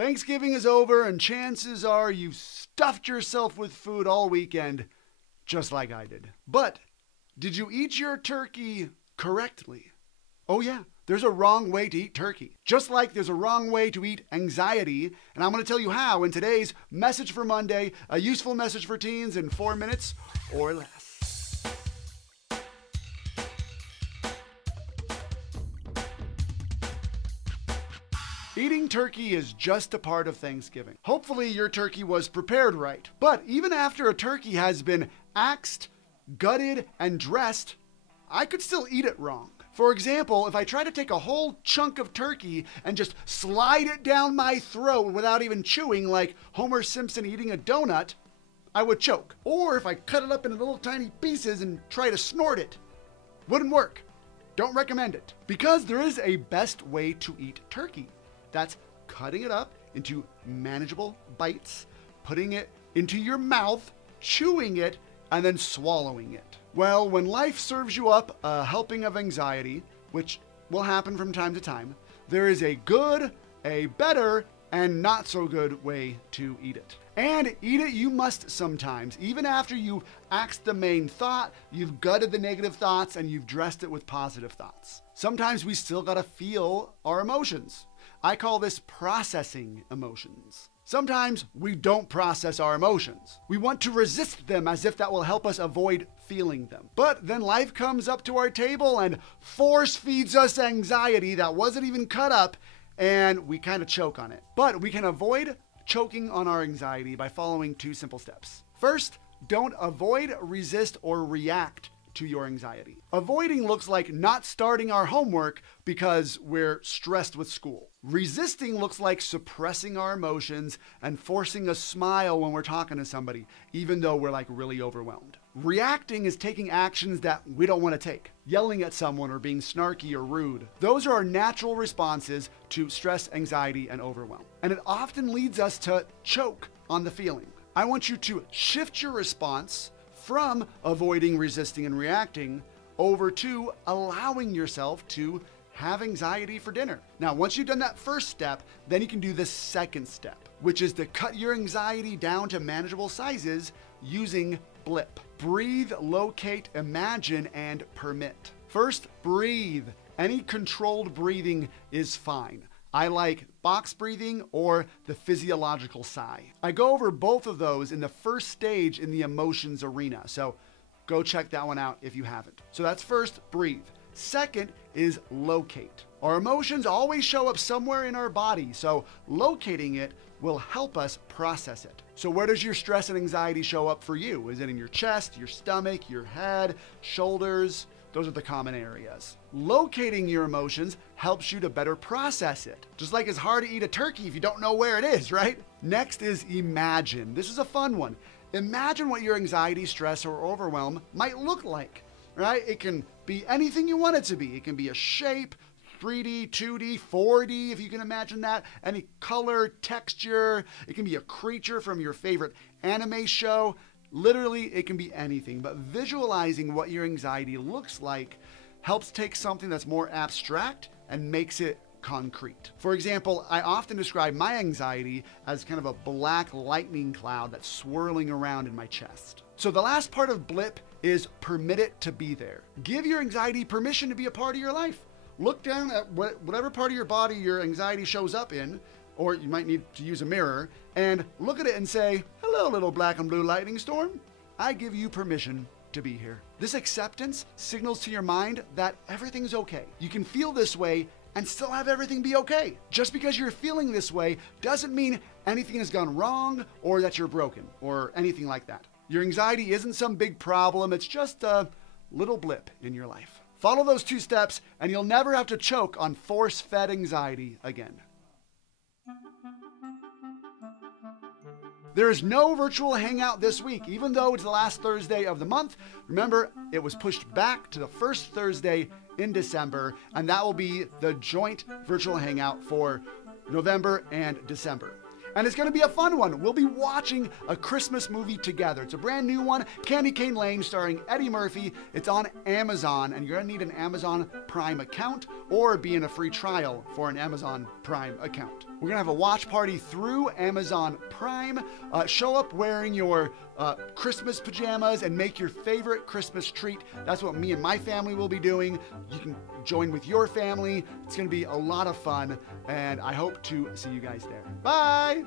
Thanksgiving is over and chances are you've stuffed yourself with food all weekend, just like I did. But did you eat your turkey correctly? Oh yeah, there's a wrong way to eat turkey. Just like there's a wrong way to eat anxiety, and I'm going to tell you how in today's Message for Monday, a useful message for teens in 4 minutes or less. Eating turkey is just a part of Thanksgiving. Hopefully your turkey was prepared right. But even after a turkey has been axed, gutted, and dressed, I could still eat it wrong. For example, if I try to take a whole chunk of turkey and just slide it down my throat without even chewing like Homer Simpson eating a donut, I would choke. Or if I cut it up into little tiny pieces and try to snort it, wouldn't work. Don't recommend it. Because there is a best way to eat turkey. That's cutting it up into manageable bites, putting it into your mouth, chewing it, and then swallowing it. Well, when life serves you up a helping of anxiety, which will happen from time to time, there is a good, a better, and not so good way to eat it. And eat it you must sometimes, even after you've axed the main thought, you've gutted the negative thoughts, and you've dressed it with positive thoughts. Sometimes we still gotta feel our emotions. I call this processing emotions. Sometimes we don't process our emotions. We want to resist them as if that will help us avoid feeling them. But then life comes up to our table and force feeds us anxiety that wasn't even cut up, and we kind of choke on it. But we can avoid choking on our anxiety by following 2 simple steps. First, don't avoid, resist, or react to your anxiety. Avoiding looks like not starting our homework because we're stressed with school. Resisting looks like suppressing our emotions and forcing a smile when we're talking to somebody, even though we're like really overwhelmed. Reacting is taking actions that we don't want to take. Yelling at someone or being snarky or rude. Those are our natural responses to stress, anxiety, and overwhelm. And it often leads us to choke on the feeling. I want you to shift your response from avoiding, resisting, and reacting over to allowing yourself to have anxiety for dinner. Now, once you've done that first step, then you can do the second step, which is to cut your anxiety down to manageable sizes using BLIP. Breathe, locate, imagine, and permit. First, breathe. Any controlled breathing is fine. I like box breathing or the physiological sigh. I go over both of those in the first stage in the emotions arena, so go check that one out if you haven't. So that's first, breathe. Second is locate. Our emotions always show up somewhere in our body, so locating it will help us process it. So where does your stress and anxiety show up for you? Is it in your chest, your stomach, your head, shoulders? Those are the common areas. Locating your emotions helps you to better process it. Just like it's hard to eat a turkey if you don't know where it is, right? Next is imagine. This is a fun one. Imagine what your anxiety, stress, or overwhelm might look like, right? It can be anything you want it to be. It can be a shape, 3D, 2D, 4D, if you can imagine that. Any color, texture. It can be a creature from your favorite anime show. Literally, it can be anything, but visualizing what your anxiety looks like helps take something that's more abstract and makes it concrete. For example, I often describe my anxiety as kind of a black lightning cloud that's swirling around in my chest. So the last part of BLIP is permit it to be there. Give your anxiety permission to be a part of your life. Look down at whatever part of your body your anxiety shows up in, or you might need to use a mirror, and look at it and say, hello, little black and blue lightning storm. I give you permission to be here. This acceptance signals to your mind that everything's okay. You can feel this way and still have everything be okay. Just because you're feeling this way doesn't mean anything has gone wrong or that you're broken or anything like that. Your anxiety isn't some big problem. It's just a little blip in your life. Follow those 2 steps and you'll never have to choke on force-fed anxiety again. There is no virtual hangout this week, even though it's the last Thursday of the month. Remember, it was pushed back to the first Thursday in December, and that will be the joint virtual hangout for November and December. And it's going to be a fun one. We'll be watching a Christmas movie together. It's a brand new one, Candy Cane Lane, starring Eddie Murphy. It's on Amazon, and you're going to need an Amazon Prime account or be in a free trial for an Amazon Prime account. We're going to have a watch party through Amazon Prime. Show up wearing your Christmas pajamas and make your favorite Christmas treat. That's what me and my family will be doing. You can join with your family. It's going to be a lot of fun, and I hope to see you guys there. Bye!